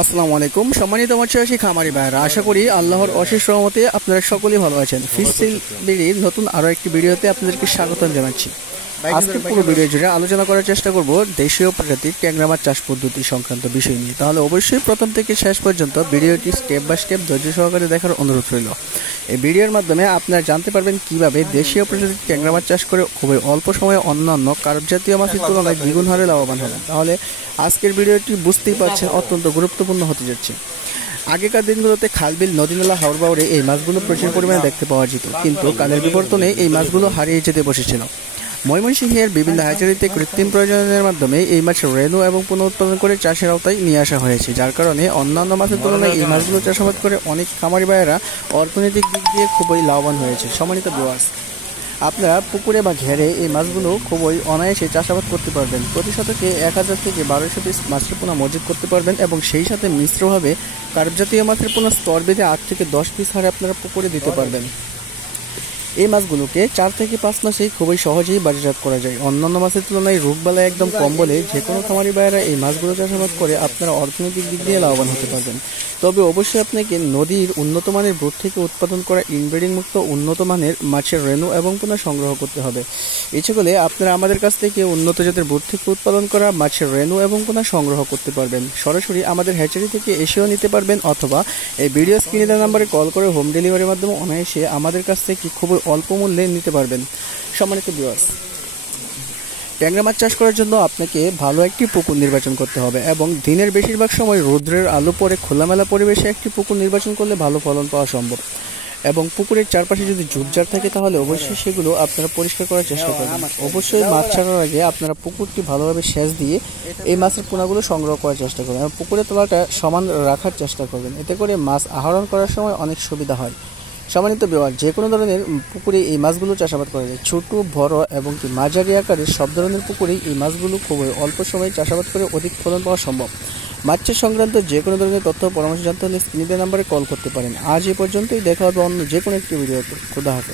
আসসালামু আলাইকুম সম্মানিত মৎস্যচাষী খামারি ভাইরা, আশা করি আল্লাহর অশেষ রহমতে আপনারা সকলেই ভালো আছেন। ফিশসিল বিডির নতুন আরও একটি ভিডিওতে আপনাদেরকে স্বাগতম জানাচ্ছি। আজকে পুরো ভিডিও জুড়ে আলোচনা করার চেষ্টা করব দেশীয় প্রজাতির ট্যাংরা মাছ চাষ পদ্ধতি সংক্রান্ত বিষয় নিয়ে। তাহলে অবশ্যই প্রথম থেকে শেষ পর্যন্ত ভিডিওটি স্টেপ বাই স্টেপ ধৈর্য সহকারে দেখার অনুরোধ রইল। এই ভিডিওর মাধ্যমে আপনারা জানতে পারবেন কিভাবে দেশীয় প্রজাতির ট্যাংরা মাছ চাষ করে খুবই অল্প সময়ে অন্যান্য কার্প জাতীয় মাছের তুলনায় দ্বিগুণ হারে লাভবান হবেন। তাহলে আজকের ভিডিওটি বুঝতেই পারছেন অত্যন্ত গুরুত্বপূর্ণ হতে যাচ্ছে। আগেকার দিনগুলোতে খালবিল, নদীনালা, হাওর বাওরে এই মাছগুলো প্রচুর পরিমাণে দেখতে পাওয়া যেত, কিন্তু কালের বিবর্তনে এই মাছগুলো হারিয়ে যেতে বসেছিল। ময়মনসিংহের বিভিন্ন হ্যাচারিতে কৃত্রিম প্রজননের মাধ্যমে এই মাছের রেণু এবং পুনঃউৎপাদন করে চাষের আওতায় নিয়ে আসা হয়েছে, যার কারণে অন্যান্য মাছের তুলনায় এই মাছগুলো চাষাবাদ করে অনেক খামারি ভাইয়েরা অর্থনৈতিক দিক দিয়ে খুবই লাভবান হয়েছে। সম্মানিত ভিউয়ার্স, আপনারা পুকুরে বা ঘেরে এই মাছগুলো খুবই অনায়াসে চাষাবাদ করতে পারবেন। প্রতি শতকে 1000 থেকে 1200 পিস মাছের পোনা মজুত করতে পারবেন এবং সেই সাথে মিশ্রভাবে কার্প জাতীয় মাছের পোনা স্তর বেঁধে 8 থেকে 10 পিস হারে আপনারা পুকুরে দিতে পারবেন। এই মাছগুলোকে 4 থেকে 5 মাসেই খুবই সহজেই বাজারজাত করা যায়। অন্যান্য মাছের তুলনায় রোগবালা একদম কম বলে যে কোনো খামারি ভাইয়েরা এই মাছগুলো চাষাবাদ করে আপনারা অর্থনৈতিক দিক দিয়ে লাভবান হতে পারবেন। তবে অবশ্যই আপনাকে নদীর উন্নত মানের ব্রুড থেকে উৎপাদন করা ইনব্রিডিং মুক্ত উন্নত মানের মাছের রেণু এবং পোনা সংগ্রহ করতে হবে। ইচ্ছে করলে আপনারা আমাদের কাছ থেকে উন্নত জাতের ব্রুড থেকে উৎপাদন করা মাছের রেণু এবং পোনা সংগ্রহ করতে পারবেন। সরাসরি আমাদের হ্যাচারি থেকে এসেও নিতে পারবেন, অথবা এই ভিডিও স্ক্রিনে দেওয়া নাম্বারে কল করে হোম ডেলিভারির মাধ্যমে অনায়াসে আমাদের কাছ থেকে খুবই অল্প মূল্যে নিতে পারবেন। সম্মানিত ভিউয়ার্স, ট্যাংরা মাছ চাষ করার জন্য আপনাকে ভালো একটি পুকুর নির্বাচন করতে হবে এবং দিনের বেশিরভাগ সময় রৌদ্রের আলো পড়ে খোলামেলা পরিবেশে একটি পুকুর নির্বাচন করলে ভালো ফলন পাওয়া সম্ভব। এবং পুকুরের চারপাশে যদি ঝোপঝাড় থাকে তাহলে অবশ্যই সেগুলো আপনারা পরিষ্কার করার চেষ্টা করবেন। অবশ্যই মাছ ছাড়ার আগে আপনারা পুকুরটি ভালোভাবে সেচ দিয়ে এই মাছের পোনাগুলো সংগ্রহ করার চেষ্টা করবেন এবং পুকুরের তলাটা সমান রাখার চেষ্টা করবেন। এতে করে মাছ আহরণ করার সময় অনেক সুবিধা হয়। সম্মানিত ভিউয়ার, যে কোনো ধরনের পুকুরে এই মাছগুলো চাষাবাদ করা যায়। ছোট, বড় এবং কি মাঝারি আকারের সব ধরনের পুকুরেই এই মাছগুলো খুবই অল্প সময়ে চাষাবাদ করে অধিক ফলন পাওয়া সম্ভব। মাছ চাষ সংক্রান্ত যে কোনো ধরনের তথ্য পরামর্শ জানতে হলে স্ক্রিনে দেওয়া নাম্বারে কল করতে পারেন। আজ এ পর্যন্তই, দেখা হবে অন্য যে কোনো একটি ভিডিওতে। খুদা হাফেজ।